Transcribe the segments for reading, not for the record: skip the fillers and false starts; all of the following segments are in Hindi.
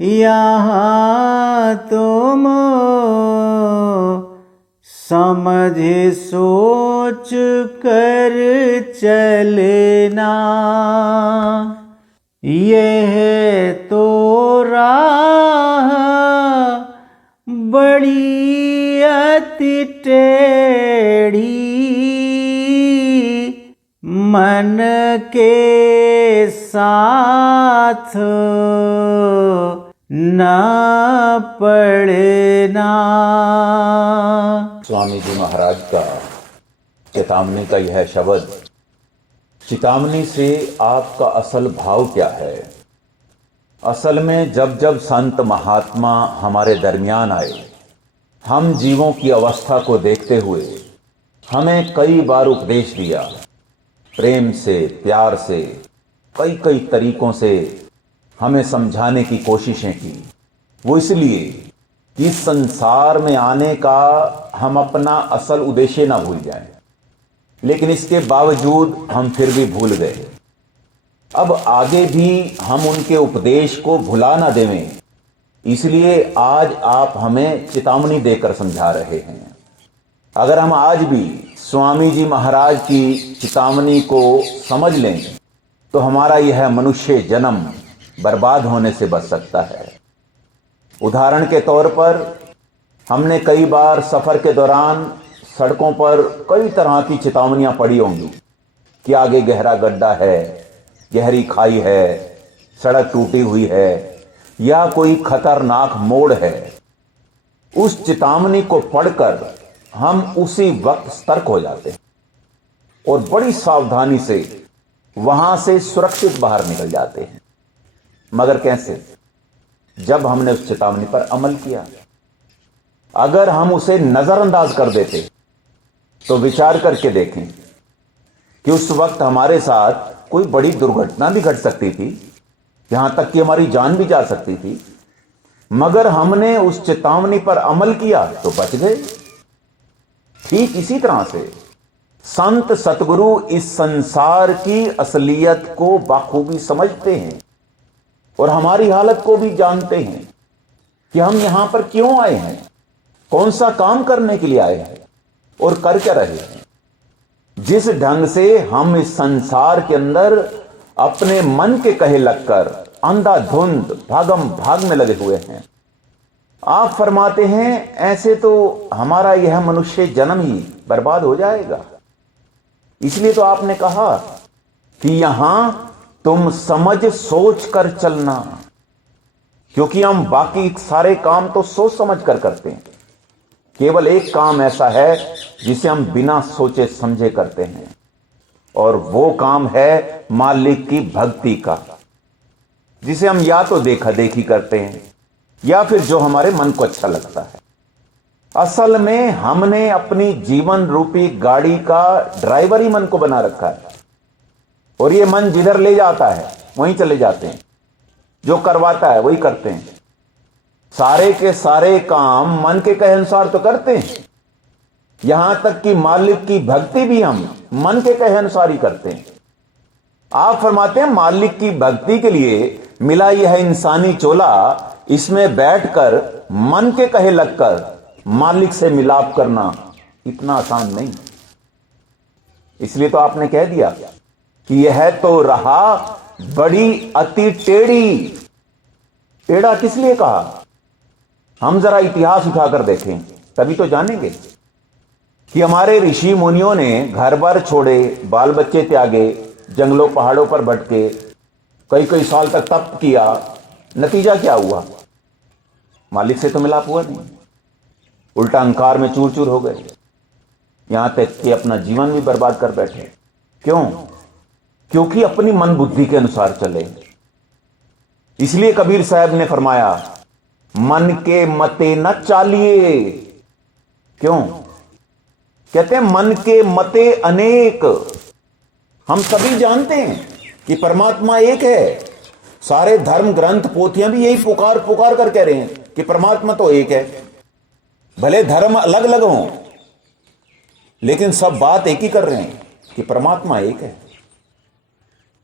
यहाँ तुम समझ सोच कर चलना, यह तो राह बड़ी अति टेढ़ी, मन के साथ न पड़ना। स्वामी जी महाराज का चेतावनी का यह शब्द, चेतावनी से आपका असल भाव क्या है? असल में जब जब संत महात्मा हमारे दरमियान आए, हम जीवों की अवस्था को देखते हुए हमें कई बार उपदेश दिया, प्रेम से, प्यार से, कई कई तरीकों से हमें समझाने की कोशिशें की। वो इसलिए कि इस संसार में आने का हम अपना असल उद्देश्य ना भूल जाएं, लेकिन इसके बावजूद हम फिर भी भूल गए। अब आगे भी हम उनके उपदेश को भुला ना देवें, इसलिए आज आप हमें चेतावनी देकर समझा रहे हैं। अगर हम आज भी स्वामी जी महाराज की चेतावनी को समझ लें तो हमारा यह मनुष्य जन्म बर्बाद होने से बच सकता है। उदाहरण के तौर पर हमने कई बार सफर के दौरान सड़कों पर कई तरह की चेतावनियां पड़ी होंगी कि आगे गहरा गड्ढा है, गहरी खाई है, सड़क टूटी हुई है या कोई खतरनाक मोड़ है। उस चेतावनी को पढ़कर हम उसी वक्त सतर्क हो जाते हैं और बड़ी सावधानी से वहां से सुरक्षित बाहर निकल जाते हैं। मगर कैसे? जब हमने उस चेतावनी पर अमल किया। अगर हम उसे नजरअंदाज कर देते तो विचार करके देखें कि उस वक्त हमारे साथ कोई बड़ी दुर्घटना भी घट सकती थी, यहां तक कि हमारी जान भी जा सकती थी। मगर हमने उस चेतावनी पर अमल किया तो बच गए। ठीक इसी तरह से संत सतगुरु इस संसार की असलियत को बाखूबी समझते हैं और हमारी हालत को भी जानते हैं कि हम यहां पर क्यों आए हैं, कौन सा काम करने के लिए आए हैं और कर क्या रहे हैं। जिस ढंग से हम इस संसार के अंदर अपने मन के कहे लगकर अंधाधुंध भागम भाग में लगे हुए हैं, आप फरमाते हैं ऐसे तो हमारा यह मनुष्य जन्म ही बर्बाद हो जाएगा। इसलिए तो आपने कहा कि यहां तुम समझ सोच कर चलना, क्योंकि हम बाकी सारे काम तो सोच समझ कर करते हैं। केवल एक काम ऐसा है जिसे हम बिना सोचे समझे करते हैं, और वो काम है मालिक की भक्ति का, जिसे हम या तो देखा देखी करते हैं या फिर जो हमारे मन को अच्छा लगता है। असल में हमने अपनी जीवन रूपी गाड़ी का ड्राइवर ही मन को बना रखा है, और ये मन जिधर ले जाता है वहीं चले जाते हैं, जो करवाता है वही करते हैं। सारे के सारे काम मन के कहे अनुसार तो करते हैं, यहां तक कि मालिक की भक्ति भी हम मन के कहे अनुसार ही करते हैं। आप फरमाते हैं मालिक की भक्ति के लिए मिला यह इंसानी चोला, इसमें बैठकर मन के कहे लगकर मालिक से मिलाप करना इतना आसान नहीं। इसलिए तो आपने कह दिया कि यह तो रहा बड़ी अति टेढ़ी। टेढ़ा किस लिए कहा? हम जरा इतिहास उठाकर देखें तभी तो जानेंगे कि हमारे ऋषि मुनियों ने घर बार छोड़े, बाल बच्चे त्यागे, जंगलों पहाड़ों पर भटके, कई कई साल तक तप किया। नतीजा क्या हुआ? मालिक से तो मिलाप हुआ नहीं, उल्टा अहंकार में चूर चूर हो गए, यहां तक कि अपना जीवन भी बर्बाद कर बैठे। क्यों? क्योंकि अपनी मन बुद्धि के अनुसार चले। इसलिए कबीर साहब ने फरमाया मन के मते न चालिए। क्यों? कहते हैं मन के मते अनेक। हम सभी जानते हैं कि परमात्मा एक है। सारे धर्म ग्रंथ पोथियां भी यही पुकार पुकार कर कह रहे हैं कि परमात्मा तो एक है। भले धर्म अलग अलग हों, लेकिन सब बात एक ही कर रहे हैं कि परमात्मा एक है।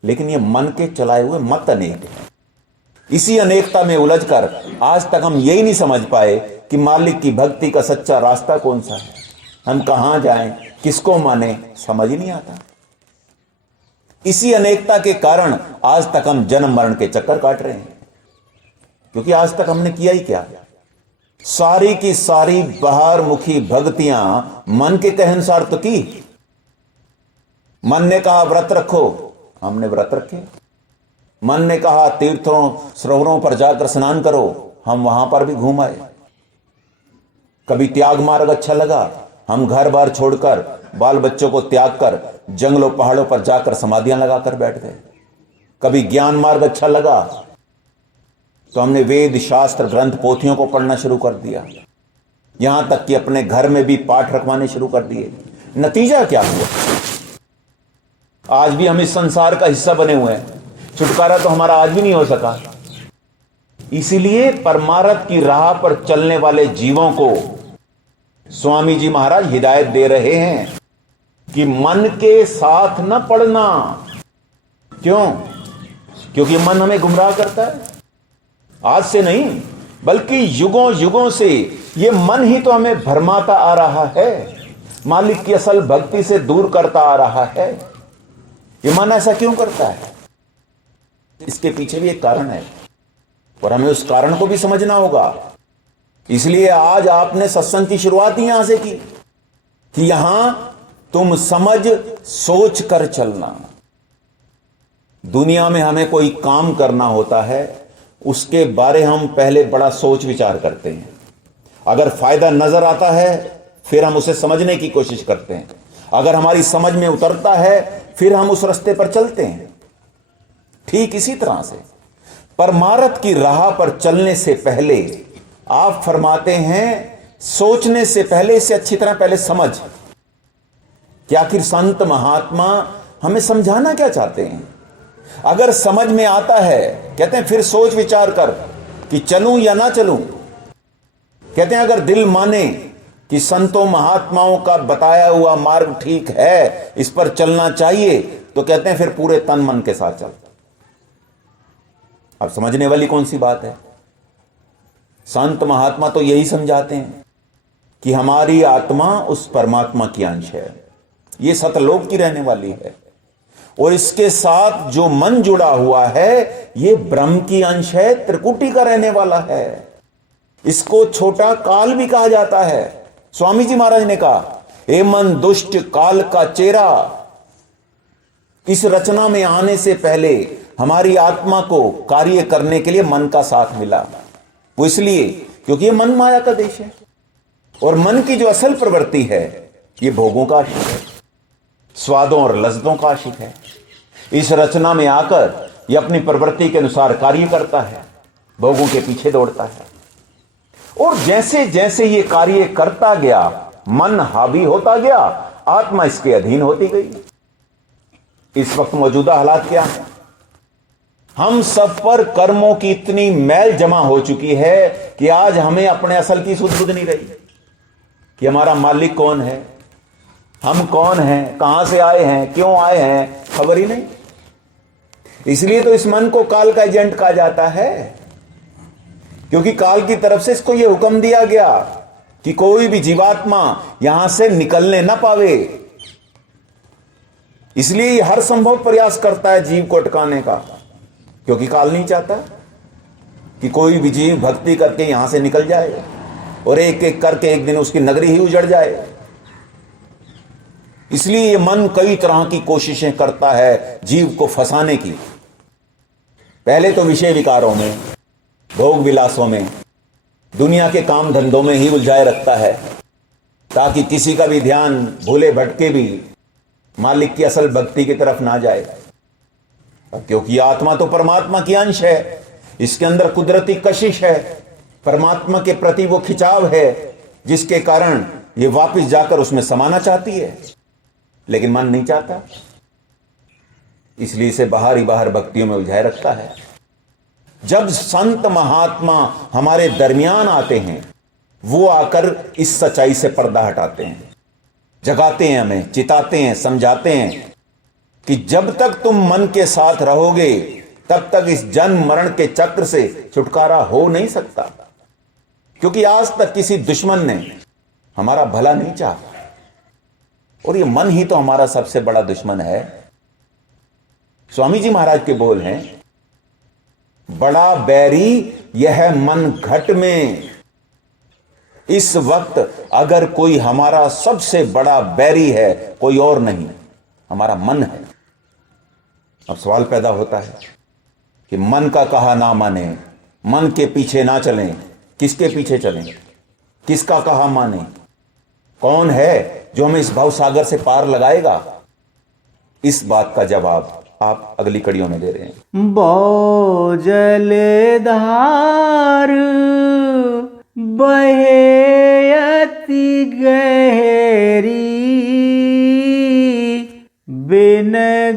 लेकिन ये मन के चलाए हुए मत अनेक है। इसी अनेकता में उलझकर आज तक हम यही नहीं समझ पाए कि मालिक की भक्ति का सच्चा रास्ता कौन सा है, हम कहां जाएं, किसको माने, समझ ही नहीं आता। इसी अनेकता के कारण आज तक हम जन्म मरण के चक्कर काट रहे हैं, क्योंकि आज तक हमने किया ही क्या? सारी की सारी बाहर मुखी भक्तियां मन के कहे अनुसार तो की। मन ने कहा व्रत रखो, हमने व्रत रखे। मन ने कहा तीर्थों सरोवरों पर जाकर स्नान करो, हम वहां पर भी घूम आए। कभी त्याग मार्ग अच्छा लगा, हम घर बार छोड़कर, बाल बच्चों को त्याग कर जंगलों पहाड़ों पर जाकर समाधियां लगाकर बैठ गए। कभी ज्ञान मार्ग अच्छा लगा तो हमने वेद शास्त्र ग्रंथ पोथियों को पढ़ना शुरू कर दिया, यहां तक कि अपने घर में भी पाठ रखवाने शुरू कर दिए। नतीजा क्या हुआ? आज भी हम इस संसार का हिस्सा बने हुए हैं, छुटकारा तो हमारा आज भी नहीं हो सका। इसीलिए परमार्थ की राह पर चलने वाले जीवों को स्वामी जी महाराज हिदायत दे रहे हैं कि मन के साथ न पड़ना। क्यों? क्योंकि मन हमें गुमराह करता है। आज से नहीं बल्कि युगों युगों से यह मन ही तो हमें भरमाता आ रहा है, मालिक की असल भक्ति से दूर करता आ रहा है। ये मन ऐसा क्यों करता है? इसके पीछे भी एक कारण है और हमें उस कारण को भी समझना होगा। इसलिए आज आपने सत्संग की शुरुआत ही यहां से की कि यहां तुम समझ सोच कर चलना। दुनिया में हमें कोई काम करना होता है, उसके बारे हम पहले बड़ा सोच विचार करते हैं। अगर फायदा नजर आता है फिर हम उसे समझने की कोशिश करते हैं, अगर हमारी समझ में उतरता है फिर हम उस रास्ते पर चलते हैं। ठीक इसी तरह से परमार्थ की राह पर चलने से पहले आप फरमाते हैं सोचने से पहले इसे अच्छी तरह पहले समझ कि आखिर संत महात्मा हमें समझाना क्या चाहते हैं। अगर समझ में आता है, कहते हैं फिर सोच विचार कर कि चलूं या ना चलूं। कहते हैं अगर दिल माने कि संतों महात्माओं का बताया हुआ मार्ग ठीक है, इस पर चलना चाहिए, तो कहते हैं फिर पूरे तन मन के साथ चल। अब समझने वाली कौन सी बात है? संत महात्मा तो यही समझाते हैं कि हमारी आत्मा उस परमात्मा की अंश है, ये सतलोक की रहने वाली है, और इसके साथ जो मन जुड़ा हुआ है ये ब्रह्म की अंश है, त्रिकुटी का रहने वाला है। इसको छोटा काल भी कहा जाता है। स्वामी जी महाराज ने कहा, हे मन दुष्ट काल का चेहरा। इस रचना में आने से पहले हमारी आत्मा को कार्य करने के लिए मन का साथ मिला। वो इसलिए क्योंकि ये मन माया का देश है, और मन की जो असल प्रवृत्ति है ये भोगों का आशिक है, स्वादों और लज्जतों का आशिक है। इस रचना में आकर ये अपनी प्रवृत्ति के अनुसार कार्य करता है, भोगों के पीछे दौड़ता है, और जैसे जैसे ये कार्य करता गया मन हावी होता गया, आत्मा इसके अधीन होती गई। इस वक्त मौजूदा हालात क्या है? हम सब पर कर्मों की इतनी मैल जमा हो चुकी है कि आज हमें अपने असल की सुध बुध नहीं रही कि हमारा मालिक कौन है, हम कौन हैं, कहां से आए हैं, क्यों आए हैं, खबर ही नहीं। इसलिए तो इस मन को काल का एजेंट कहा जाता है, क्योंकि काल की तरफ से इसको यह हुक्म दिया गया कि कोई भी जीवात्मा यहां से निकलने ना पावे। इसलिए ये हर संभव प्रयास करता है जीव को अटकाने का, क्योंकि काल नहीं चाहता कि कोई भी जीव भक्ति करके यहां से निकल जाए और एक एक करके एक दिन उसकी नगरी ही उजड़ जाए। इसलिए ये मन कई तरह की कोशिशें करता है जीव को फंसाने की। पहले तो विषय विकारों में, भोग विलासों में, दुनिया के काम धंधों में ही उलझाए रखता है, ताकि किसी का भी ध्यान भूले भटके भी मालिक की असल भक्ति की तरफ ना जाए। क्योंकि आत्मा तो परमात्मा की अंश है, इसके अंदर कुदरती कशिश है, परमात्मा के प्रति वो खिंचाव है, जिसके कारण ये वापस जाकर उसमें समाना चाहती है, लेकिन मन नहीं चाहता। इसलिए इसे बाहर ही बाहर भक्तियों में उलझाए रखता है। जब संत महात्मा हमारे दरमियान आते हैं, वो आकर इस सच्चाई से पर्दा हटाते हैं, जगाते हैं, हमें चिताते हैं, समझाते हैं कि जब तक तुम मन के साथ रहोगे तब तक इस जन्म मरण के चक्र से छुटकारा हो नहीं सकता, क्योंकि आज तक किसी दुश्मन ने हमारा भला नहीं चाहा, और ये मन ही तो हमारा सबसे बड़ा दुश्मन है। स्वामी जी महाराज के बोल हैं, बड़ा बैरी यह मन घट में। इस वक्त अगर कोई हमारा सबसे बड़ा बैरी है, कोई और नहीं, हमारा मन है। अब सवाल पैदा होता है कि मन का कहा ना माने, मन के पीछे ना चलें, किसके पीछे चलें, किसका कहा माने? कौन है जो हमें इस भवसागर से पार लगाएगा? इस बात का जवाब आप अगली कड़ियों में दे रहे हैं। बौ जलधार बहे अति गहरी, बिन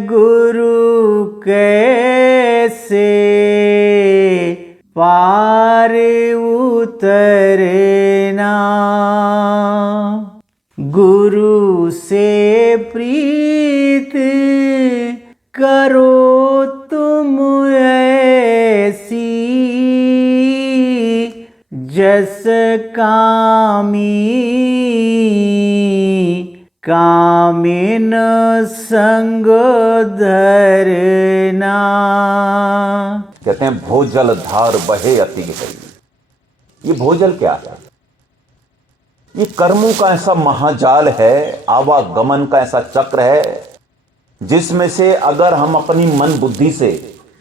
गुरु कैसे पार उतरना। गुरु से प्रीत करो तुम ऐसी, जस कामी कामिन संग धरना। कहते हैं भोजल धार बहे अति गहरी। ये भोजल क्या है? ये कर्मों का ऐसा महाजाल है, आवागमन का ऐसा चक्र है, जिसमें से अगर हम अपनी मन बुद्धि से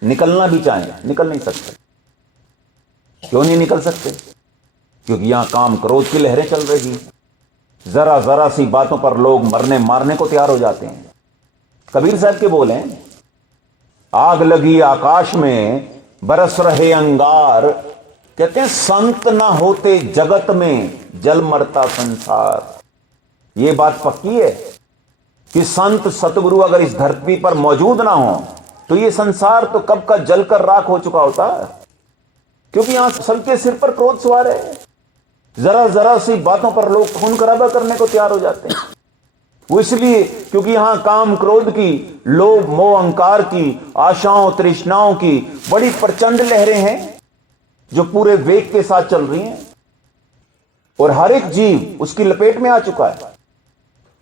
निकलना भी चाहें, निकल नहीं सकते। क्यों नहीं निकल सकते? क्योंकि यहां काम क्रोध की लहरें चल रही हैं। जरा जरा सी बातों पर लोग मरने मारने को तैयार हो जाते हैं। कबीर साहब के बोले, आग लगी आकाश में बरस रहे अंगार। कहते हैं संत ना होते जगत में जल मरता संसार। ये बात पक्की है कि संत सतगुरु अगर इस धरती पर मौजूद ना हो तो ये संसार तो कब का जलकर राख हो चुका होता, क्योंकि यहां सबके सिर पर क्रोध सवार है। जरा जरा सी बातों पर लोग खून खराबा करने को तैयार हो जाते हैं। वो इसलिए क्योंकि यहां काम क्रोध की, लोभ मोह अहंकार की, आशाओं तृष्णाओं की बड़ी प्रचंड लहरें हैं जो पूरे वेग के साथ चल रही हैं, और हर एक जीव उसकी लपेट में आ चुका है।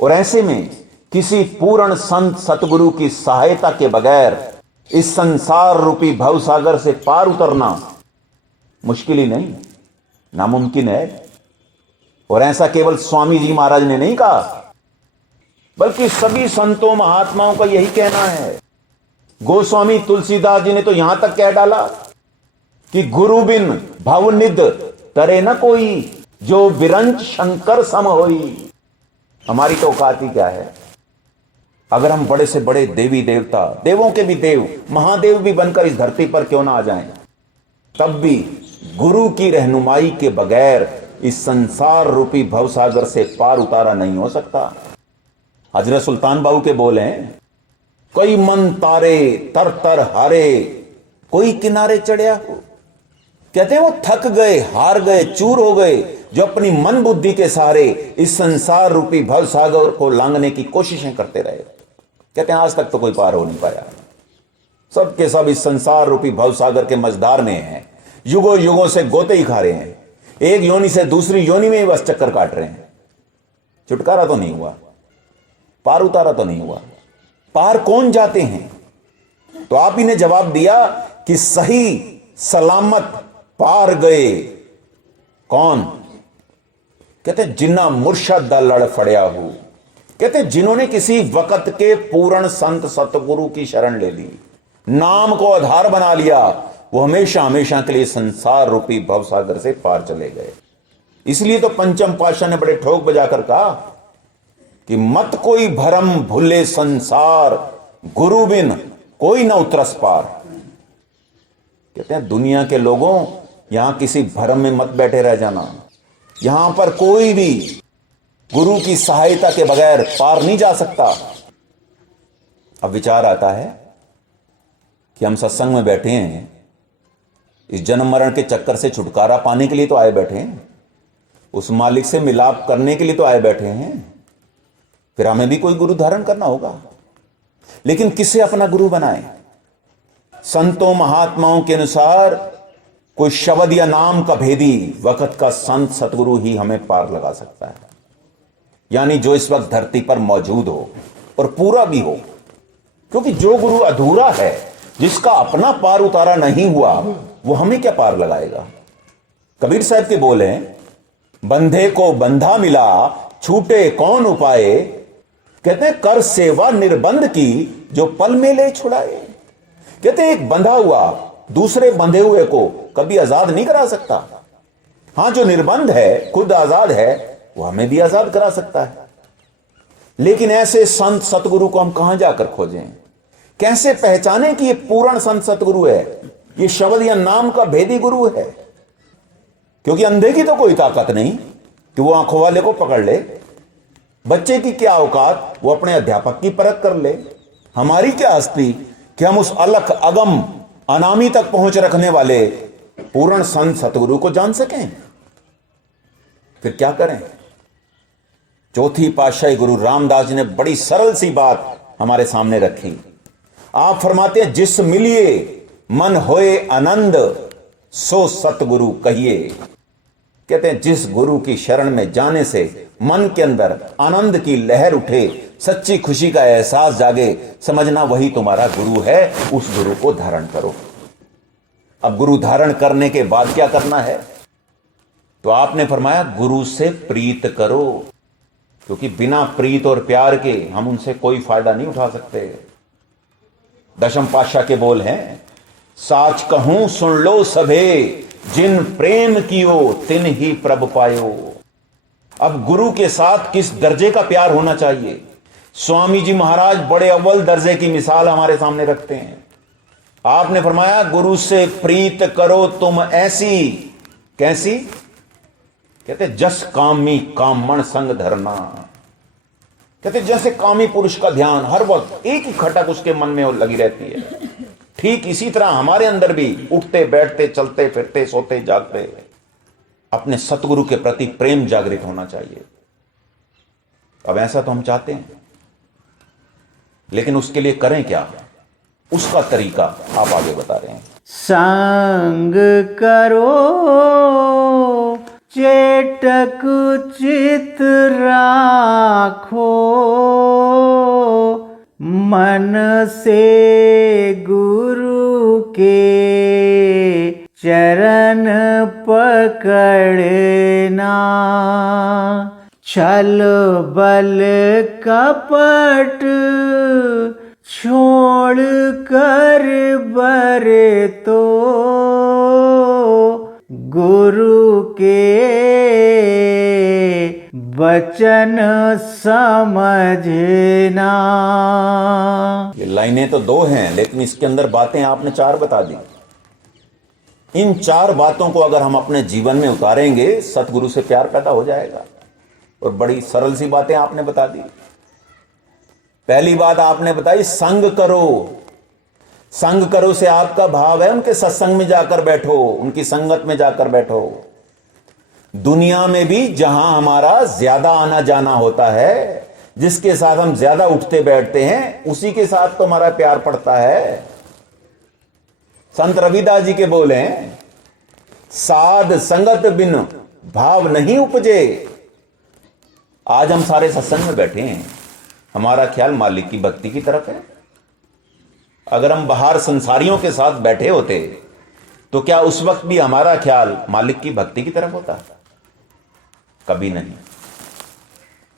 और ऐसे में किसी पूर्ण संत सतगुरु की सहायता के बगैर इस संसार रूपी भवसागर से पार उतरना मुश्किल ही नहीं, नामुमकिन है। और ऐसा केवल स्वामी जी महाराज ने नहीं कहा, बल्कि सभी संतों महात्माओं का यही कहना है। गोस्वामी तुलसीदास जी ने तो यहां तक कह डाला कि गुरु बिन भवनिध तरे न कोई, जो विरंच शंकर सम होई। हमारी तो औकात ही क्या है? अगर हम बड़े से बड़े देवी देवता, देवों के भी देव, महादेव भी बनकर इस धरती पर क्यों ना आ जाएं, तब भी गुरु की रहनुमाई के बगैर इस संसार रूपी भवसागर से पार उतारा नहीं हो सकता। हजरत सुल्तान बाहू के बोल हैं, कोई मन तारे तर तर हारे, कोई किनारे चढ़िया हो। कहते हैं वो थक गए, हार गए, चूर हो गए, जो अपनी मन बुद्धि के सहारे इस संसार रूपी भवसागर को लांघने की कोशिशें करते रहे। कहते हैं आज तक तो कोई पार हो नहीं पाया। सब के सब इस संसार रूपी भवसागर के मझधार में हैं, युगों युगों से गोते ही खा रहे हैं, एक योनि से दूसरी योनि में ही बस चक्कर काट रहे हैं। छुटकारा तो नहीं हुआ, पार उतारा तो नहीं हुआ। पार कौन जाते हैं? तो आप ही ने जवाब दिया कि सही सलामत पार गए कौन? कहते जिन्ना मुर्शद दा लड़ फड़िया हो। कहते जिन्होंने किसी वक्त के पूर्ण संत सतगुरु की शरण ले ली, नाम को आधार बना लिया, वो हमेशा हमेशा के लिए संसार रूपी भवसागर से पार चले गए। इसलिए तो पंचम पातशाह ने बड़े ठोक बजाकर कहा कि मत कोई भरम भूले संसार, गुरु बिन कोई ना उतरस पार। कहते हैं दुनिया के लोगों, यहां किसी भरम में मत बैठे रह जाना। यहां पर कोई भी गुरु की सहायता के बगैर पार नहीं जा सकता। अब विचार आता है कि हम सत्संग में बैठे हैं, इस जन्म मरण के चक्कर से छुटकारा पाने के लिए तो आए बैठे हैं, उस मालिक से मिलाप करने के लिए तो आए बैठे हैं। फिर हमें भी कोई गुरु धारण करना होगा, लेकिन किसे अपना गुरु बनाए? संतों महात्माओं के अनुसार कोई शब्द या नाम का भेदी वक्त का संत सतगुरु ही हमें पार लगा सकता है, यानी जो इस वक्त धरती पर मौजूद हो और पूरा भी हो। क्योंकि जो गुरु अधूरा है, जिसका अपना पार उतारा नहीं हुआ, वो हमें क्या पार लगाएगा। कबीर साहब के बोल हैं, बंधे को बंधा मिला छूटे कौन उपाय, कहते हैं कर सेवा निर्बंध की जो पल में ले छुड़ाए। कहते हैं एक बंधा हुआ दूसरे बंधे हुए को कभी आजाद नहीं करा सकता। हां, जो निर्बंध है, खुद आजाद है, वो हमें भी आजाद करा सकता है। लेकिन ऐसे संत सतगुरु को हम कहां जाकर खोजें, कैसे पहचाने कि ये पूर्ण संत सतगुरु है, ये शब्द या नाम का भेदी गुरु है। क्योंकि अंधे की तो कोई ताकत नहीं कि वो आंखों वाले को पकड़ ले, बच्चे की क्या औकात वो अपने अध्यापक की परख कर ले, हमारी क्या हस्ती कि हम उस अलख अगम अनामी तक पहुंच रखने वाले पूर्ण संत सतगुरु को जान सकें। फिर क्या करें। चौथी पातशाही गुरु रामदास जी ने बड़ी सरल सी बात हमारे सामने रखी। आप फरमाते हैं, जिस मिलिए मन होए आनंद सो सतगुरु कहिए। कहते हैं जिस गुरु की शरण में जाने से मन के अंदर आनंद की लहर उठे, सच्ची खुशी का एहसास जागे, समझना वही तुम्हारा गुरु है, उस गुरु को धारण करो। अब गुरु धारण करने के बाद क्या करना है, तो आपने फरमाया गुरु से प्रीत करो, क्योंकि बिना प्रीत और प्यार के हम उनसे कोई फायदा नहीं उठा सकते। दशम पातशाह के बोल हैं, साच कहूं सुन लो सभे जिन प्रेम कियो तिन ही प्रभ पायो। अब गुरु के साथ किस दर्जे का प्यार होना चाहिए, स्वामी जी महाराज बड़े अव्वल दर्जे की मिसाल हमारे सामने रखते हैं। आपने फरमाया गुरु से प्रीत करो तुम ऐसी, कैसी, कहते जस कामी कामण संग धरना। कहते जैसे कामी पुरुष का ध्यान हर वक्त एक ही खटक उसके मन में लगी रहती है, ठीक इसी तरह हमारे अंदर भी उठते बैठते चलते फिरते सोते जागते अपने सतगुरु के प्रति प्रेम जागृत होना चाहिए। अब ऐसा तो हम चाहते हैं, लेकिन उसके लिए करें क्या, उसका तरीका आप आगे बता रहे हैं। संग करो चेटक चित राखो, मन से गुरु के चरण पकड़ना, छल बल कपट छोड़ कर बर तो गुरु के वचन समझना। ये लाइनें तो दो हैं, लेकिन इसके अंदर बातें आपने चार बता दी। इन चार बातों को अगर हम अपने जीवन में उतारेंगे, सतगुरु से प्यार पैदा हो जाएगा। और बड़ी सरल सी बातें आपने बता दी। पहली बात आपने बताई, संग करो। संग करो से आपका भाव है उनके सत्संग में जाकर बैठो, उनकी संगत में जाकर बैठो। दुनिया में भी जहां हमारा ज्यादा आना जाना होता है, जिसके साथ हम ज्यादा उठते बैठते हैं, उसी के साथ तो हमारा प्यार पड़ता है। संत रविदास जी के बोले हैं, साध संगत बिन भाव नहीं उपजे। आज हम सारे सत्संग में बैठे हैं, हमारा ख्याल मालिक की भक्ति की तरफ है। अगर हम बाहर संसारियों के साथ बैठे होते तो क्या उस वक्त भी हमारा ख्याल मालिक की भक्ति की तरफ होता? कभी नहीं,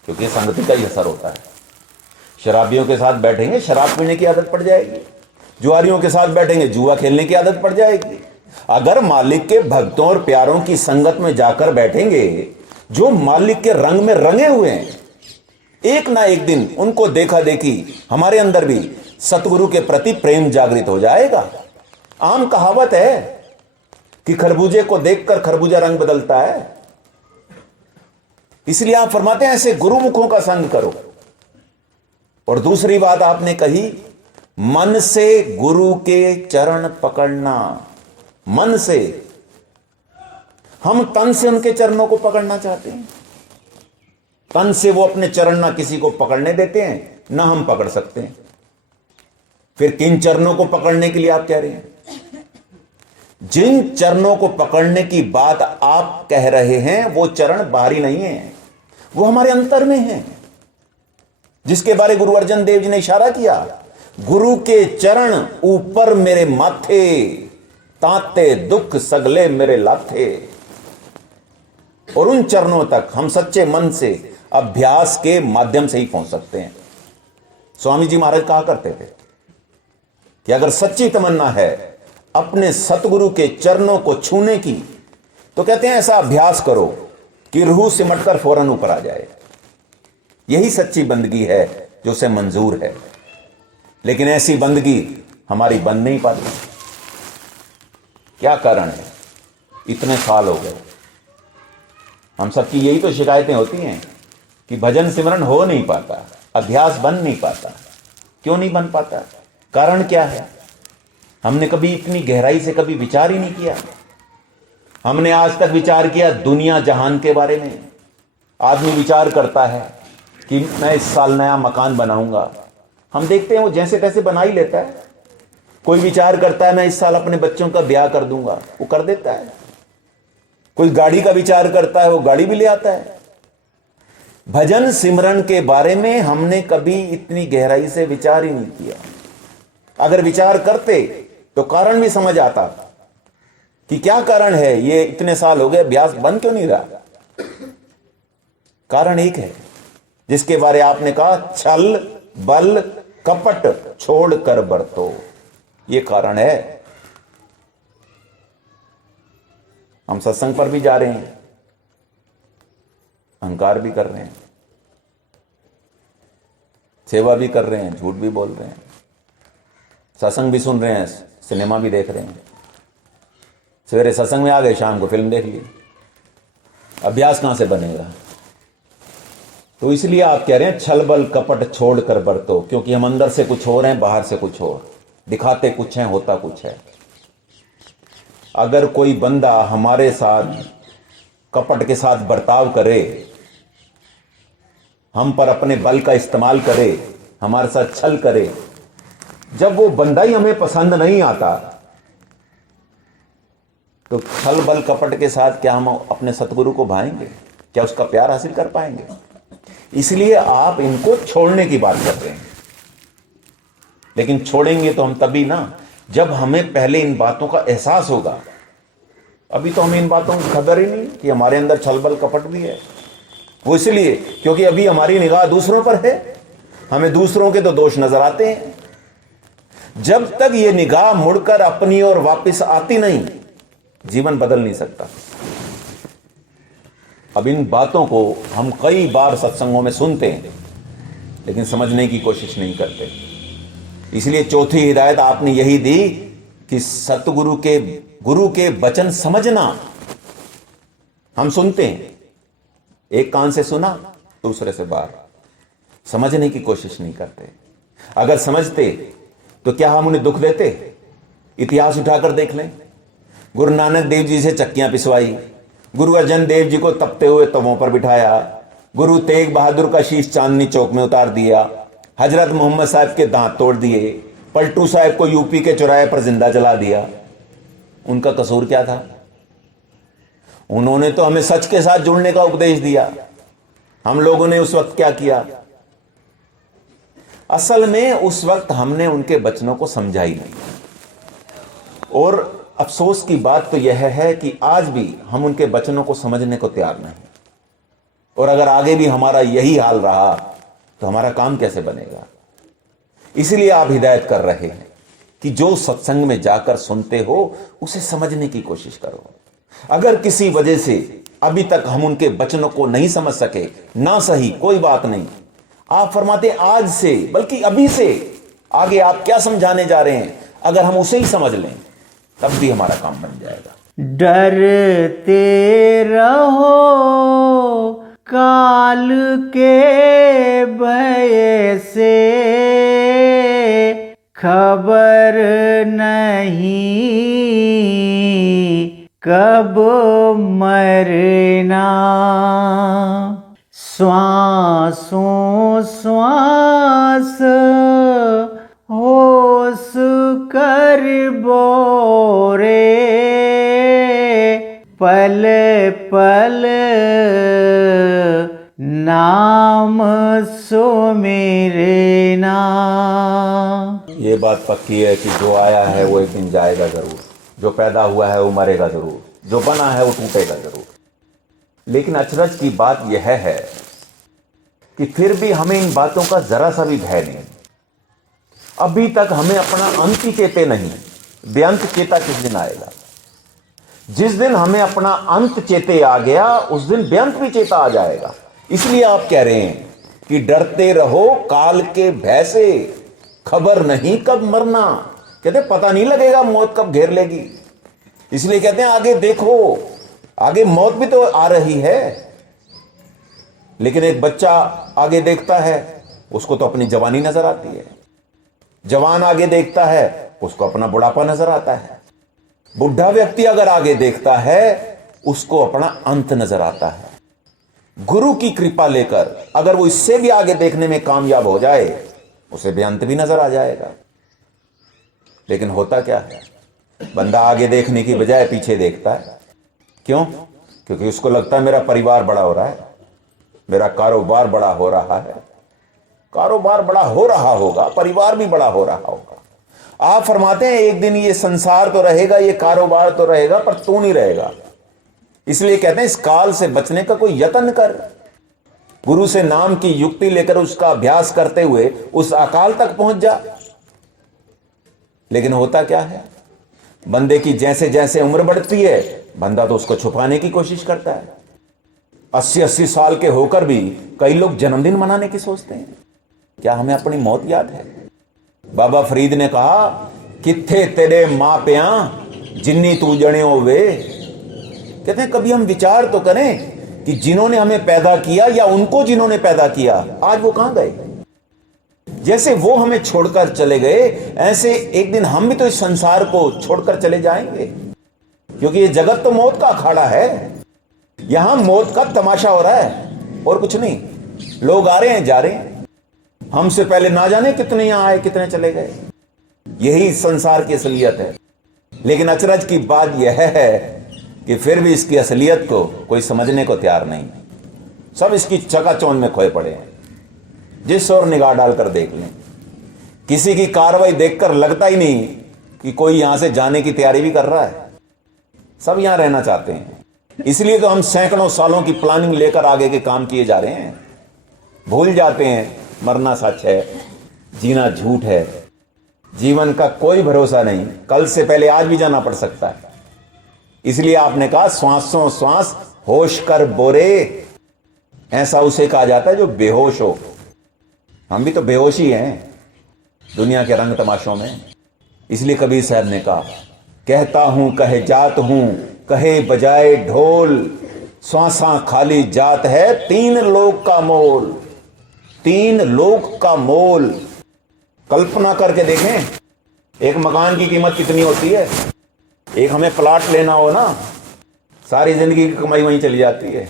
क्योंकि संगति का ही असर होता है। शराबियों के साथ बैठेंगे, शराब पीने की आदत पड़ जाएगी। जुआरियों के साथ बैठेंगे, जुआ खेलने की आदत पड़ जाएगी। अगर मालिक के भक्तों और प्यारों की संगत में जाकर बैठेंगे, जो मालिक के रंग में रंगे हुए हैं, एक ना एक दिन उनको देखा देखी हमारे अंदर भी सतगुरु के प्रति प्रेम जागृत हो जाएगा। आम कहावत है कि खरबूजे को देखकर खरबूजा रंग बदलता है। इसलिए आप फरमाते हैं ऐसे गुरुमुखों का संग करो। और दूसरी बात आपने कही, मन से गुरु के चरण पकड़ना। मन से, हम तन से उनके चरणों को पकड़ना चाहते हैं। तन से वो अपने चरण ना किसी को पकड़ने देते हैं, ना हम पकड़ सकते हैं। फिर किन चरणों को पकड़ने के लिए आप कह रहे हैं? जिन चरणों को पकड़ने की बात आप कह रहे हैं वो चरण बाहरी नहीं है, वो हमारे अंतर में है, जिसके बारे गुरु अर्जन देव जी ने इशारा किया। गुरु के चरण ऊपर मेरे माथे, ताते दुख सगले मेरे लाथे। और उन चरणों तक हम सच्चे मन से अभ्यास के माध्यम से ही पहुंच सकते हैं। स्वामी जी महाराज कहा करते थे कि अगर सच्ची तमन्ना है अपने सतगुरु के चरणों को छूने की, तो कहते हैं ऐसा अभ्यास करो कि रूह सिमटकर फौरन ऊपर आ जाए। यही सच्ची बंदगी है जो उसे मंजूर है। लेकिन ऐसी बंदगी हमारी बन नहीं पाती। क्या कारण है? इतने साल हो गए, हम सबकी यही तो शिकायतें होती हैं कि भजन सिमरन हो नहीं पाता, अभ्यास बन नहीं पाता। क्यों नहीं बन पाता? कारण क्या है? हमने कभी इतनी गहराई से कभी विचार ही नहीं किया। हमने आज तक विचार किया दुनिया जहान के बारे में। आदमी विचार करता है कि मैं इस साल नया मकान बनाऊंगा, हम देखते हैं वो जैसे तैसे बना ही लेता है। कोई विचार करता है मैं इस साल अपने बच्चों का ब्याह कर दूंगा, वो कर देता है। कोई गाड़ी का विचार करता है, वो गाड़ी भी ले आता है। भजन सिमरन के बारे में हमने कभी इतनी गहराई से विचार ही नहीं किया। अगर विचार करते तो कारण भी समझ आता कि क्या कारण है, ये इतने साल हो गए अभ्यास बन क्यों नहीं रहा। कारण एक है जिसके बारे आपने कहा, छल बल कपट छोड़ कर बरतो। ये कारण है। हम सत्संग पर भी जा रहे हैं, अहंकार भी कर रहे हैं, सेवा भी कर रहे हैं, झूठ भी बोल रहे हैं, सत्संग भी सुन रहे हैं, सिनेमा भी देख रहे हैं। सवेरे सत्संग में आ गए, शाम को फिल्म देख ली। अभ्यास कहां से बनेगा? तो इसलिए आप कह रहे हैं छल बल कपट छोड़ कर बरतो, क्योंकि हम अंदर से कुछ और हैं, बाहर से कुछ और, दिखाते कुछ हैं, होता कुछ है। अगर कोई बंदा हमारे साथ कपट के साथ बर्ताव करे, हम पर अपने बल का इस्तेमाल करे, हमारे साथ छल करे, जब वो बंदा ही हमें पसंद नहीं आता, तो छल बल कपट के साथ क्या हम अपने सतगुरु को भाएंगे? क्या उसका प्यार हासिल कर पाएंगे? इसलिए आप इनको छोड़ने की बात करते हैं। लेकिन छोड़ेंगे तो हम तभी ना जब हमें पहले इन बातों का एहसास होगा। अभी तो हमें इन बातों की खबर ही नहीं कि हमारे अंदर छल बल कपट भी है। वो इसलिए क्योंकि अभी हमारी निगाह दूसरों पर है, हमें दूसरों के तो दोष नजर आते हैं। जब तक ये निगाह मुड़कर अपनी ओर वापस आती नहीं, जीवन बदल नहीं सकता। अब इन बातों को हम कई बार सत्संगों में सुनते हैं, लेकिन समझने की कोशिश नहीं करते। इसलिए चौथी हिदायत आपने यही दी कि सतगुरु के गुरु के वचन समझना। हम सुनते हैं, एक कान से सुना, दूसरे से बाहर, समझने की कोशिश नहीं करते। अगर समझते तो क्या हम उन्हें दुख देते? इतिहास उठाकर देख लें। गुरु नानक देव जी से चक्कियां पिसवाई, गुरु अर्जन देव जी को तपते हुए तवों पर बिठाया, गुरु तेग बहादुर का शीश चांदनी चौक में उतार दिया, हजरत मोहम्मद साहब के दांत तोड़ दिए, पलटू साहब को यूपी के चौराहे पर जिंदा जला दिया। उनका कसूर क्या था? उन्होंने तो हमें सच के साथ जुड़ने का उपदेश दिया। हम लोगों ने उस वक्त क्या किया? असल में उस वक्त हमने उनके वचनों को समझा ही नहीं। और अफसोस की बात तो यह है कि आज भी हम उनके वचनों को समझने को तैयार नहीं। और अगर आगे भी हमारा यही हाल रहा तो हमारा काम कैसे बनेगा? इसलिए आप हिदायत कर रहे हैं कि जो सत्संग में जाकर सुनते हो उसे समझने की कोशिश करो। अगर किसी वजह से अभी तक हम उनके वचनों को नहीं समझ सके, ना सही, कोई बात नहीं। आप फरमाते आज से, बल्कि अभी से आगे आप क्या समझाने जा रहे हैं, अगर हम उसे ही समझ लें तब भी हमारा काम बन जाएगा। डरते रहो काल के भय से, खबर नहीं कब मरना। श्वासों श्वास हो कर बोरे पल पल नाम सुमिरे ना। ये बात पक्की है कि जो आया है वो एक दिन जाएगा जरूर, जो पैदा हुआ है वो मरेगा जरूर, जो बना है वो टूटेगा जरूर। लेकिन अचरज की बात यह है कि फिर भी हमें इन बातों का जरा सा भी भय नहीं। अभी तक हमें अपना अंत ही चेते नहीं, बेअंत चेता किस दिन आएगा। जिस दिन हमें अपना अंत चेते आ गया उस दिन बेअंत भी चेता आ जाएगा। इसलिए आप कह रहे हैं कि डरते रहो काल के भय से, खबर नहीं कब मरना। कहते पता नहीं लगेगा मौत कब घेर लेगी, इसलिए कहते हैं आगे देखो, आगे मौत भी तो आ रही है। लेकिन एक बच्चा आगे देखता है, उसको तो अपनी जवानी नजर आती है। जवान आगे देखता है, उसको अपना बुढ़ापा नजर आता है। बुढ़ा व्यक्ति अगर आगे देखता है, उसको अपना अंत नजर आता है। गुरु की कृपा लेकर अगर वो इससे भी आगे देखने में कामयाब हो जाए, उसे भी अंत भी नजर आ जाएगा। लेकिन होता क्या है, बंदा आगे देखने की बजाय पीछे देखता है। क्यों? क्योंकि उसको लगता है मेरा परिवार बड़ा हो रहा है, मेरा कारोबार बड़ा हो रहा है। कारोबार बड़ा हो रहा होगा, परिवार भी बड़ा हो रहा होगा। आप फरमाते हैं एक दिन ये संसार तो रहेगा, ये कारोबार तो रहेगा, पर तू नहीं रहेगा। इसलिए कहते हैं इस काल से बचने का कोई यत्न कर। गुरु से नाम की युक्ति लेकर उसका अभ्यास करते हुए उस अकाल तक पहुंच जा। लेकिन होता क्या है, बंदे की जैसे जैसे उम्र बढ़ती है, बंदा तो उसको छुपाने की कोशिश करता है। 80-80 साल के होकर भी कई लोग जन्मदिन मनाने की सोचते हैं। क्या हमें अपनी मौत याद है? बाबा फरीद ने कहा, किथे तेरे मां प्या जिन्नी तू जने होवे। कहते हैं कभी हम विचार तो करें कि जिन्होंने हमें पैदा किया या उनको जिन्होंने पैदा किया, आज वो कहां गए। जैसे वो हमें छोड़कर चले गए, ऐसे एक दिन हम भी तो इस संसार को छोड़कर चले जाएंगे। क्योंकि ये जगत तो मौत का अखाड़ा है, यहां मौत का तमाशा हो रहा है और कुछ नहीं। लोग आ रहे हैं जा रहे हैं, हमसे पहले ना जाने कितने यहां आए कितने चले गए। यही संसार की असलियत है। लेकिन अचरज की बात यह है कि फिर भी इसकी असलियत को कोई समझने को तैयार नहीं। सब इसकी चकाचौंध में खोए पड़े हैं। जिस ओर निगाह डालकर देख लें, किसी की कार्रवाई देखकर लगता ही नहीं कि कोई यहां से जाने की तैयारी भी कर रहा है। सब यहां रहना चाहते हैं। इसलिए तो हम सैकड़ों सालों की प्लानिंग लेकर आगे के काम किए जा रहे हैं। भूल जाते हैं मरना सच है, जीना झूठ है। जीवन का कोई भरोसा नहीं, कल से पहले आज भी जाना पड़ सकता है। इसलिए आपने कहा श्वासों श्वास होश कर बोरे। ऐसा उसे कहा जाता है जो बेहोश हो। हम भी तो बेहोश ही हैं दुनिया के रंग तमाशों में। इसलिए कबीर साहब ने कहा, कहता हूं कहे जात हूं, कहे बजाए ढोल, श्वासा खाली जात है 3 लोक का मोल। 3 लोक का मोल। कल्पना करके देखें, एक मकान की कीमत कितनी होती है। एक हमें प्लाट लेना हो ना, सारी जिंदगी की कमाई वहीं चली जाती है।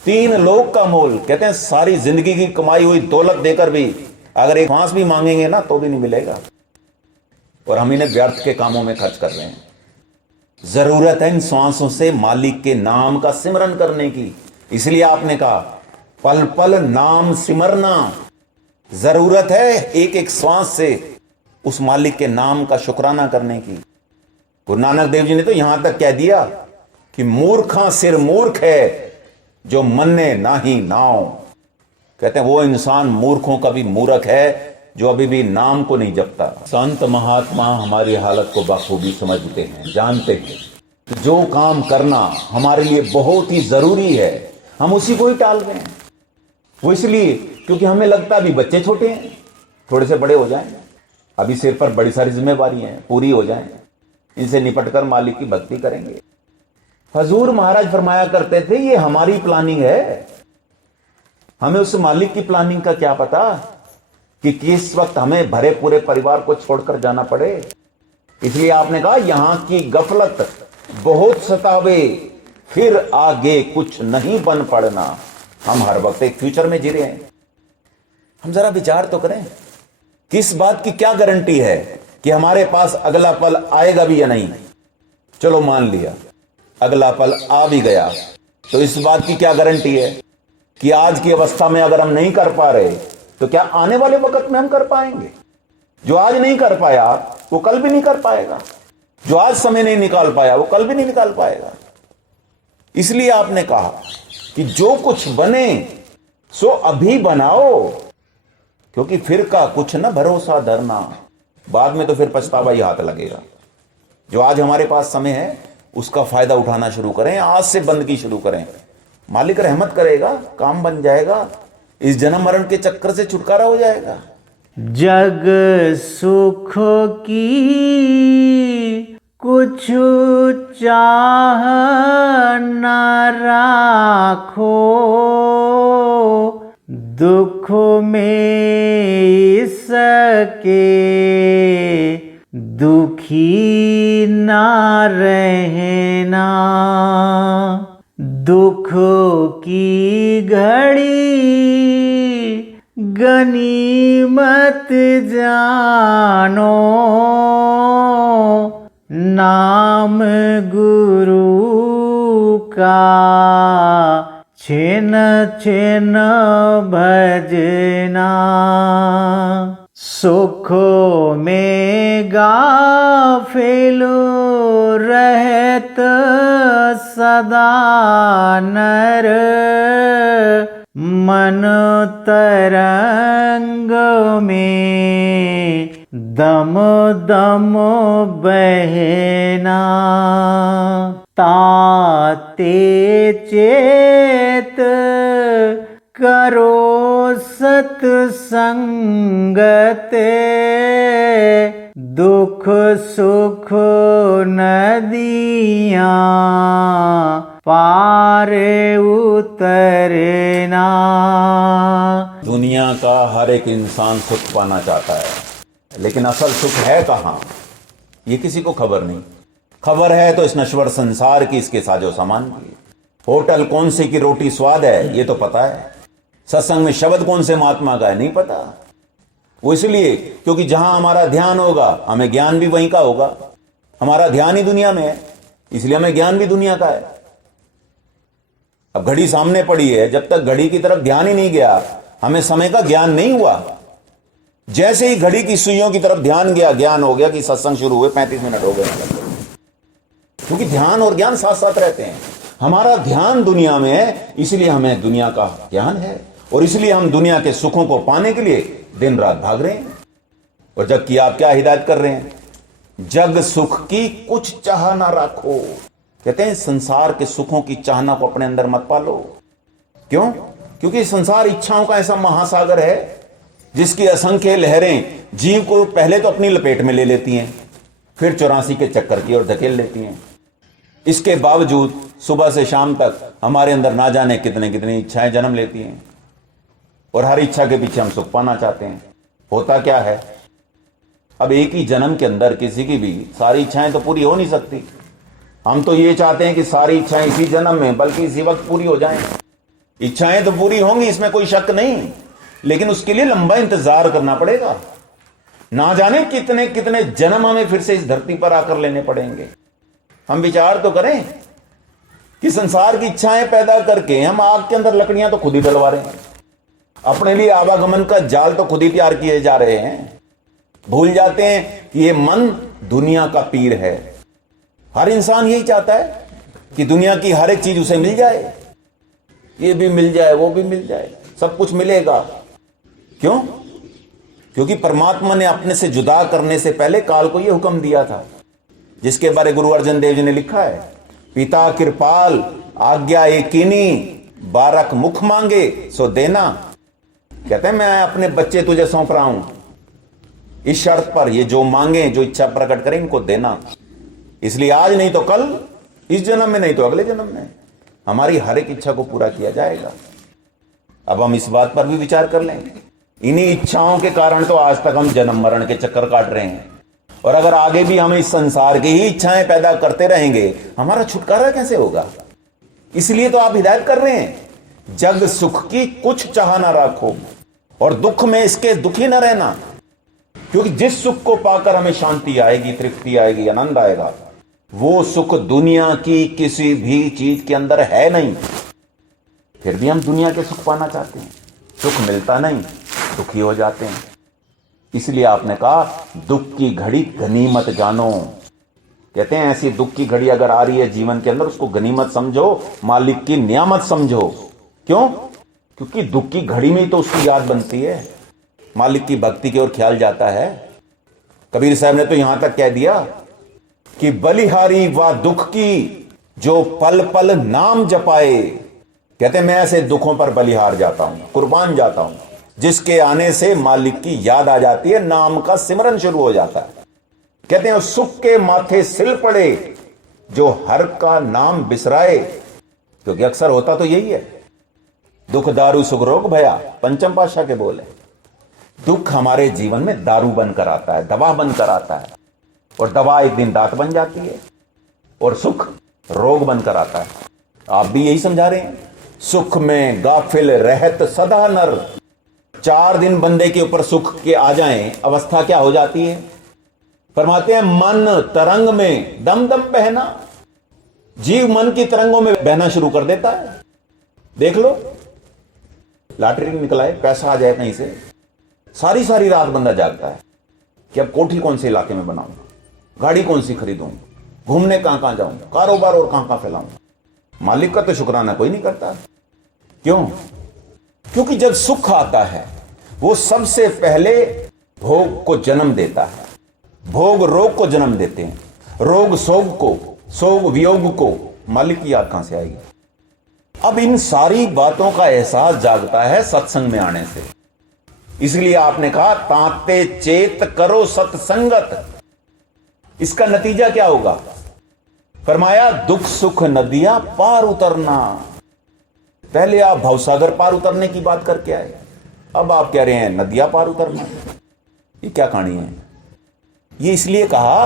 3 लोक का मोल। कहते हैं सारी जिंदगी की कमाई हुई दौलत देकर भी अगर एक सांस भी मांगेंगे ना तो भी नहीं मिलेगा। और हम इन्हें व्यर्थ के कामों में खर्च कर रहे हैं। जरूरत है इन श्वासों से मालिक के नाम का सिमरन करने की। इसलिए आपने कहा पल पल नाम सिमरना। जरूरत है एक एक श्वास से उस मालिक के नाम का शुक्राना करने की। गुरु नानक देव जी ने तो यहां तक कह दिया कि मूर्खा सिर मूर्ख है जो मन्ने नाही नाव। कहते हैं वो इंसान मूर्खों का भी मूर्ख है जो अभी भी नाम को नहीं जपता। संत महात्मा हमारी हालत को बखूबी समझते हैं, जानते हैं कि जो काम करना हमारे लिए बहुत ही जरूरी है, हम उसी को ही टाल रहे हैं। वो इसलिए क्योंकि हमें लगता है अभी बच्चे छोटे हैं, थोड़े से बड़े हो जाएं, अभी सिर पर बड़ी सारी जिम्मेवारी हैं, पूरी हो जाएं, इनसे निपटकर मालिक की भक्ति करेंगे। हजूर महाराज फरमाया करते थे ये हमारी प्लानिंग है, हमें उस मालिक की प्लानिंग का क्या पता कि किस वक्त हमें भरे पूरे परिवार को छोड़कर जाना पड़े। इसलिए आपने कहा यहां की गफलत बहुत सतावे, फिर आगे कुछ नहीं बन पड़ना। हम हर वक्त एक फ्यूचर में जी रहे हैं। हम जरा विचार तो करें, किस बात की क्या गारंटी है कि हमारे पास अगला पल आएगा भी या नहीं। चलो मान लिया अगला पल आ भी गया, तो इस बात की क्या गारंटी है कि आज की अवस्था में अगर हम नहीं कर पा रहे तो क्या आने वाले वक्त में हम कर पाएंगे? जो आज नहीं कर पाया वो कल भी नहीं कर पाएगा, जो आज समय नहीं निकाल पाया वो कल भी नहीं निकाल पाएगा। इसलिए आपने कहा कि जो कुछ बने सो अभी बनाओ, क्योंकि फिर का कुछ न भरोसा धरना, बाद में तो फिर पछतावा ही हाथ लगेगा। जो आज हमारे पास समय है उसका फायदा उठाना शुरू करें, आज से बंदगी शुरू करें, मालिक रहमत करेगा, काम बन जाएगा, इस जन्म मरण के चक्कर से छुटकारा हो जाएगा। जग सुख की कुछ चाह न राखो, दुख में इसके दुखी ना रहना। दुख की घड़ी गनीमत जानो, नाम गुरु का छिन छिन भजना। सुख में गाफिल रहत सदा नर, मन तरंग में दम दम बहना। ताते चेत करो सत्संगत, दुख सुख नदियाँ पार उतरना। दुनिया का हर एक इंसान सुख पाना चाहता है, लेकिन असल सुख है कहाँ ये किसी को खबर नहीं। खबर है तो इस नश्वर संसार की, इसके साजो सामान की। होटल कौन से की रोटी स्वाद है ये तो पता है, सत्संग में शब्द कौन से महात्मा का है नहीं पता। वो इसलिए क्योंकि जहां हमारा ध्यान होगा हमें ज्ञान भी वहीं का होगा। हमारा ध्यान ही दुनिया में है, इसलिए हमें ज्ञान भी दुनिया का है। अब घड़ी सामने पड़ी है, जब तक घड़ी की तरफ ध्यान ही नहीं गया हमें समय का ज्ञान नहीं हुआ। जैसे ही घड़ी की सुइयों की तरफ ध्यान गया, ज्ञान हो गया कि सत्संग शुरू हुए 35 मिनट हो गए। क्योंकि ध्यान और ज्ञान साथ साथ रहते हैं। हमारा ध्यान दुनिया में है, इसलिए हमें दुनिया का ज्ञान है, और इसलिए हम दुनिया के सुखों को पाने के लिए दिन रात भाग रहे हैं। और जग की आप क्या हिदायत कर रहे हैं? जग सुख की कुछ चाह ना रखो। कहते हैं संसार के सुखों की चाहना को अपने अंदर मत पालो। क्यों? क्योंकि संसार इच्छाओं का ऐसा महासागर है जिसकी असंख्य लहरें जीव को पहले तो अपनी लपेट में ले लेती हैं, फिर 84 के चक्कर की ओर धकेल लेती हैं। इसके बावजूद सुबह से शाम तक हमारे अंदर ना जाने कितने कितनी इच्छाएं जन्म लेती हैं, और हर इच्छा के पीछे हम सुख पाना चाहते हैं। होता क्या है, अब एक ही जन्म के अंदर किसी की भी सारी इच्छाएं तो पूरी हो नहीं सकती। हम तो ये चाहते हैं कि सारी इच्छाएं इसी जन्म में बल्कि इसी वक्त पूरी हो जाएं। इच्छाएं तो पूरी होंगी, इसमें कोई शक नहीं, लेकिन उसके लिए लंबा इंतजार करना पड़ेगा। ना जाने कितने कितने जन्म हमें फिर से इस धरती पर आकर लेने पड़ेंगे। हम विचार तो करें कि संसार की इच्छाएं पैदा करके हम आग के अंदर लकड़ियां तो खुद ही डलवा रहे हैं, अपने लिए आवागमन का जाल तो खुद ही तैयार किए जा रहे हैं। भूल जाते हैं कि ये मन दुनिया का पीर है। हर इंसान यही चाहता है कि दुनिया की हर एक चीज उसे मिल जाए, ये भी मिल जाए, वो भी मिल जाए, सब कुछ मिलेगा। क्यों? क्योंकि परमात्मा ने अपने से जुदा करने से पहले काल को यह हुक्म दिया था, जिसके बारे गुरु अर्जन देव जी ने लिखा है, पिता कृपाल आज्ञा एकीनी, बारक मुख मांगे सो देना। कहते हैं मैं अपने बच्चे तुझे सौंप रहा हूं, इस शर्त पर ये जो मांगे, जो इच्छा प्रकट करें, इनको देना। इसलिए आज नहीं तो कल, इस जन्म में नहीं तो अगले जन्म में हमारी हर एक इच्छा को पूरा किया जाएगा। अब हम इस बात पर भी विचार कर लें, इन्हीं इच्छाओं के कारण तो आज तक हम जन्म मरण के चक्कर काट रहे हैं, और अगर आगे भी हम इस संसार की ही इच्छाएं पैदा करते रहेंगे, हमारा छुटकारा कैसे होगा? इसलिए तो आप हिदायत कर रहे हैं, जग सुख की कुछ चाह ना रखो और दुख में इसके दुखी न रहना। क्योंकि जिस सुख को पाकर हमें शांति आएगी, तृप्ति आएगी, आनंद आएगा, वो सुख दुनिया की किसी भी चीज के अंदर है नहीं। फिर भी हम दुनिया के सुख पाना चाहते हैं, सुख मिलता नहीं, दुखी हो जाते हैं। इसलिए आपने कहा दुख की घड़ी गनीमत जानो। कहते हैं ऐसी दुख की घड़ी अगर आ रही है जीवन के अंदर, उसको गनीमत समझो, मालिक की नियामत समझो। क्यों? क्योंकि दुख की घड़ी में ही तो उसकी याद बनती है, मालिक की भक्ति की ओर ख्याल जाता है। कबीर साहब ने तो यहां तक कह दिया कि बलिहारी व दुख की जो पल पल नाम जपाए। कहते हैं मैं ऐसे दुखों पर बलिहार जाता हूं, कुर्बान जाता हूं, जिसके आने से मालिक की याद आ जाती है, नाम का सिमरन शुरू हो जाता है। कहते हैं सुख के माथे सिल पड़े जो हर का नाम बिसराए। क्योंकि अक्सर होता तो यही है, दुख दारू सुख रोग भया, पंचम पातशाह के बोल है। दुख हमारे जीवन में दारू बनकर आता है, दवा बनकर आता है, और दवा एक दिन दांत बन जाती है, और सुख रोग बनकर आता है। आप भी यही समझा रहे हैं, सुख में गाफिल रहत सदा नर। 4 दिन बंदे के ऊपर सुख के आ जाएं, अवस्था क्या हो जाती है? फरमाते हैं मन तरंग में दम दम बहना। जीव मन की तरंगों में बहना शुरू कर देता है। देख लो, लॉटरी निकला है, पैसा आ जाए कहीं से, सारी सारी रात बंदा जागता है कि अब कोठी कौन से इलाके में बनाऊंगा, गाड़ी कौन सी खरीदूं, घूमने कहां कहां जाऊं, कारोबार और कहां कहां फैलाऊं। मालिक का तो शुक्राना कोई नहीं करता। क्यों? क्योंकि जब सुख आता है वो सबसे पहले भोग को जन्म देता है। भोग रोग को जन्म देते हैं, रोग सोग को, सोग वियोग को। मालिक की याद कहां से आएगी? अब इन सारी बातों का एहसास जागता है सत्संग में आने से। इसलिए आपने कहा ताते चेत करो सत्संगत। इसका नतीजा क्या होगा? फरमाया दुख सुख नदियां पार उतरना। पहले आप भवसागर पार उतरने की बात करके आए, अब आप कह रहे हैं नदियां पार उतरना। ये क्या कहानी है? ये इसलिए कहा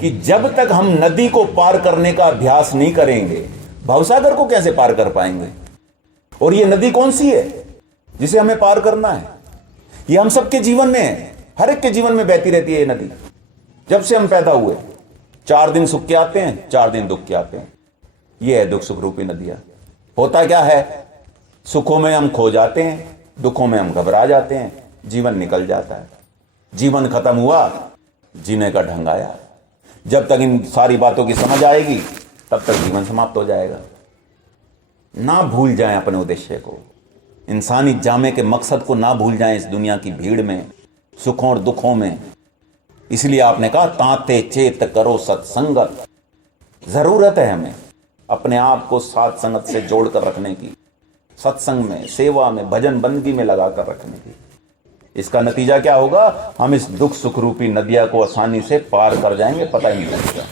कि जब तक हम नदी को पार करने का अभ्यास नहीं करेंगे, भवसागर को कैसे पार कर पाएंगे? और ये नदी कौन सी है जिसे हमें पार करना है? ये हम सबके जीवन में है, हर एक के जीवन में बहती रहती है ये नदी। जब से हम पैदा हुए 4 दिन सुख के आते हैं, 4 दिन दुख के आते हैं। ये है दुख सुख रूपी नदियां। होता क्या है, सुखों में हम खो जाते हैं, दुखों में हम घबरा जाते हैं, जीवन निकल जाता है। जीवन खत्म हुआ, जीने का ढंग आया। जब तक इन सारी बातों की समझ आएगी तब तक जीवन समाप्त हो जाएगा। ना भूल जाएं अपने उद्देश्य को, इंसानी जामे के मकसद को ना भूल जाएं इस दुनिया की भीड़ में, सुखों और दुखों में। इसलिए आपने कहा ताते चेत करो सत्संगत। जरूरत है हमें अपने आप को साथ संगत से जोड़कर रखने की, सत्संग में, सेवा में, भजन बंदगी में लगाकर रखने की। इसका नतीजा क्या होगा? हम इस दुख सुख रूपी नदिया को आसानी से पार कर जाएंगे, पता ही नहीं लगेगा।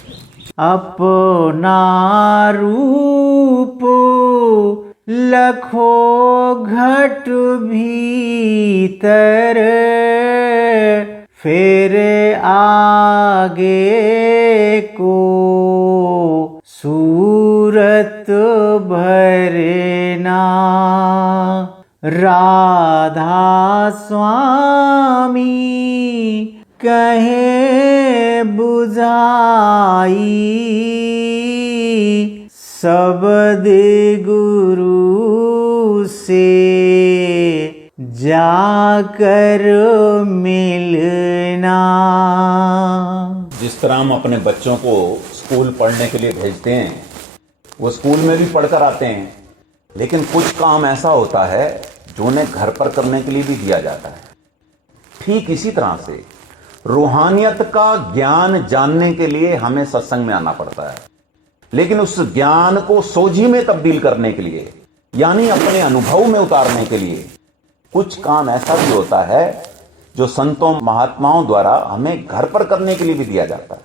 अपना रूप लखो घट भीतर, फिर आगे को सूरत भरना। राधा स्वामी कहे बुझाई, शब्द गुरु से जाकर मिलना। जिस तरह हम अपने बच्चों को स्कूल पढ़ने के लिए भेजते हैं, वो स्कूल में भी पढ़कर आते हैं, लेकिन कुछ काम ऐसा होता है जो उन्हें घर पर करने के लिए भी दिया जाता है। ठीक इसी तरह से रूहानियत का ज्ञान जानने के लिए हमें सत्संग में आना पड़ता है, लेकिन उस ज्ञान को सोझी में तब्दील करने के लिए, यानी अपने अनुभव में उतारने के लिए, कुछ काम ऐसा भी होता है जो संतों महात्माओं द्वारा हमें घर पर करने के लिए भी दिया जाता है।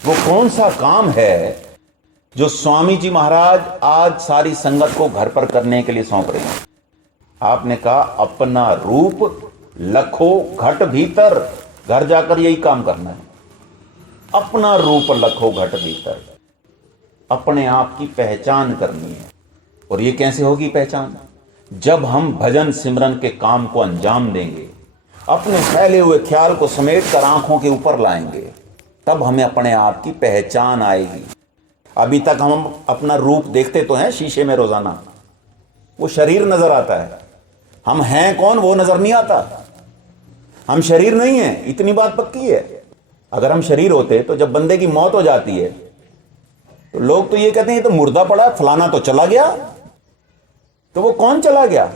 वो कौन सा काम है जो स्वामी जी महाराज आज सारी संगत को घर पर करने के लिए सौंप रहे हैं? आपने कहा अपना रूप लखो घट भीतर। घर जाकर यही काम करना है, अपना रूप लखो घट भीतर, अपने आप की पहचान करनी है। और ये कैसे होगी पहचान? जब हम भजन सिमरन के काम को अंजाम देंगे, अपने फैले हुए ख्याल को समेट कर आंखों के ऊपर लाएंगे, तब हमें अपने आप की पहचान आएगी। अभी तक हम अपना रूप देखते तो हैं शीशे में रोजाना, वो शरीर नजर आता है, हम हैं कौन वो नजर नहीं आता। हम शरीर नहीं है, इतनी बात पक्की है। अगर हम शरीर होते तो जब बंदे की मौत हो जाती है तो लोग तो ये कहते हैं ये तो मुर्दा पड़ा, फलाना तो चला गया। तो वो कौन चला गया?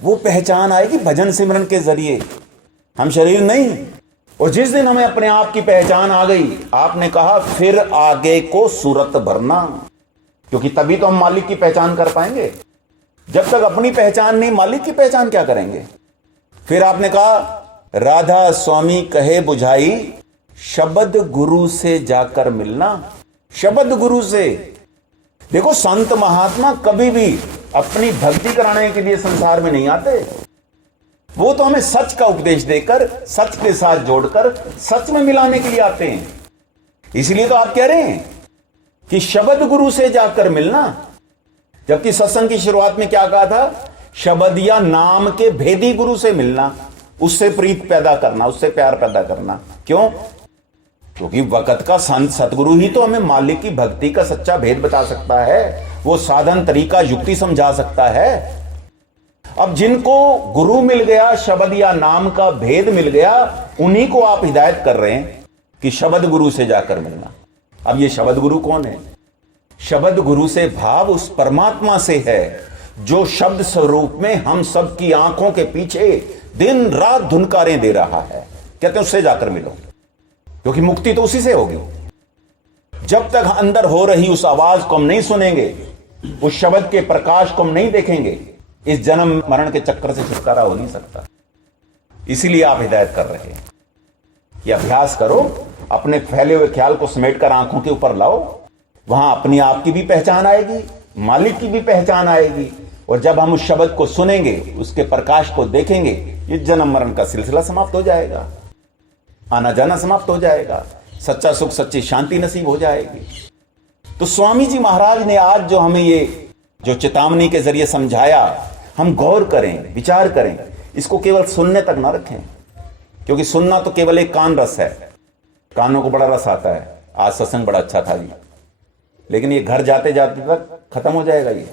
वो पहचान आएगी भजन सिमरन के जरिए। हम शरीर नहीं। और जिस दिन हमें अपने आप की पहचान आ गई, आपने कहा फिर आगे को सूरत भरना, क्योंकि तभी तो हम मालिक की पहचान कर पाएंगे। जब तक अपनी पहचान नहीं, मालिक की पहचान क्या करेंगे? फिर आपने कहा राधा स्वामी कहे बुझाई, शब्द गुरु से जाकर मिलना। शब्द गुरु से। देखो संत महात्मा कभी भी अपनी भक्ति कराने के लिए संसार में नहीं आते। वो तो हमें सच का उपदेश देकर, सच के साथ जोड़कर सच में मिलाने के लिए आते हैं। इसलिए तो आप कह रहे हैं कि शब्द गुरु से जाकर मिलना। जबकि सत्संग की शुरुआत में क्या कहा था? शब्द या नाम के भेदी गुरु से मिलना, उससे प्रीत पैदा करना, उससे प्यार पैदा करना। क्यों? क्योंकि वक्त का संत सतगुरु ही तो हमें मालिक की भक्ति का सच्चा भेद बता सकता है, वो साधन तरीका युक्ति समझा सकता है। अब जिनको गुरु मिल गया, शब्द या नाम का भेद मिल गया, उन्हीं को आप हिदायत कर रहे हैं कि शब्द गुरु से जाकर मिलना। अब ये शब्द गुरु कौन है? शब्द गुरु से भाव उस परमात्मा से है जो शब्द स्वरूप में हम सबकी आंखों के पीछे दिन रात धुनकारें दे रहा है। कहते हैं उससे जाकर मिलो, क्योंकि मुक्ति तो उसी से होगी। जब तक अंदर हो रही उस आवाज को हम नहीं सुनेंगे, उस शब्द के प्रकाश को हम नहीं देखेंगे, इस जन्म मरण के चक्कर से छुटकारा हो नहीं सकता। इसीलिए आप हिदायत कर रहे हैं कि अभ्यास करो, अपने फैले हुए ख्याल को समेटकर आंखों के ऊपर लाओ। वहां अपनी आप की भी पहचान आएगी, मालिक की भी पहचान आएगी। और जब हम उस शब्द को सुनेंगे, उसके प्रकाश को देखेंगे, ये जन्म मरण का सिलसिला समाप्त हो जाएगा, आना जाना समाप्त हो जाएगा, सच्चा सुख सच्ची शांति नसीब हो जाएगी। तो स्वामी जी महाराज ने आज जो हमें ये जो चेतावनी के जरिए समझाया, हम गौर करें, विचार करें। इसको केवल सुनने तक ना रखें, क्योंकि सुनना तो केवल एक कान रस है, कानों को बड़ा रस आता है। आज सत्संग बड़ा अच्छा था जी, लेकिन ये घर जाते जाते तक खत्म हो जाएगा। ये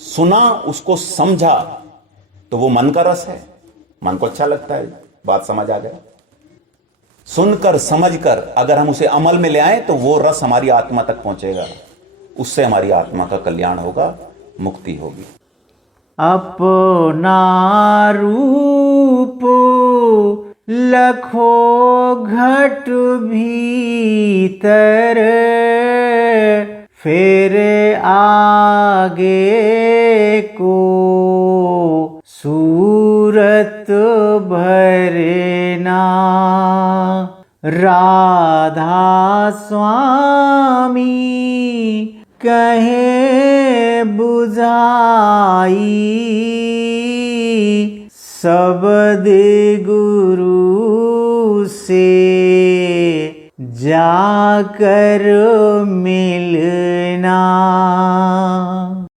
सुना, उसको समझा, तो वो मन का रस है, मन को अच्छा लगता है, बात समझ आ जाए। सुनकर समझकर अगर हम उसे अमल में ले आए तो वो रस हमारी आत्मा तक पहुंचेगा, उससे हमारी आत्मा का कल्याण होगा, मुक्ति होगी। अपना रूप लखो घट भीतर, फिर आगे को सूरत भरना। राधा स्वामी कहे बुझाई, शब्द गुरु से जाकर मिलना।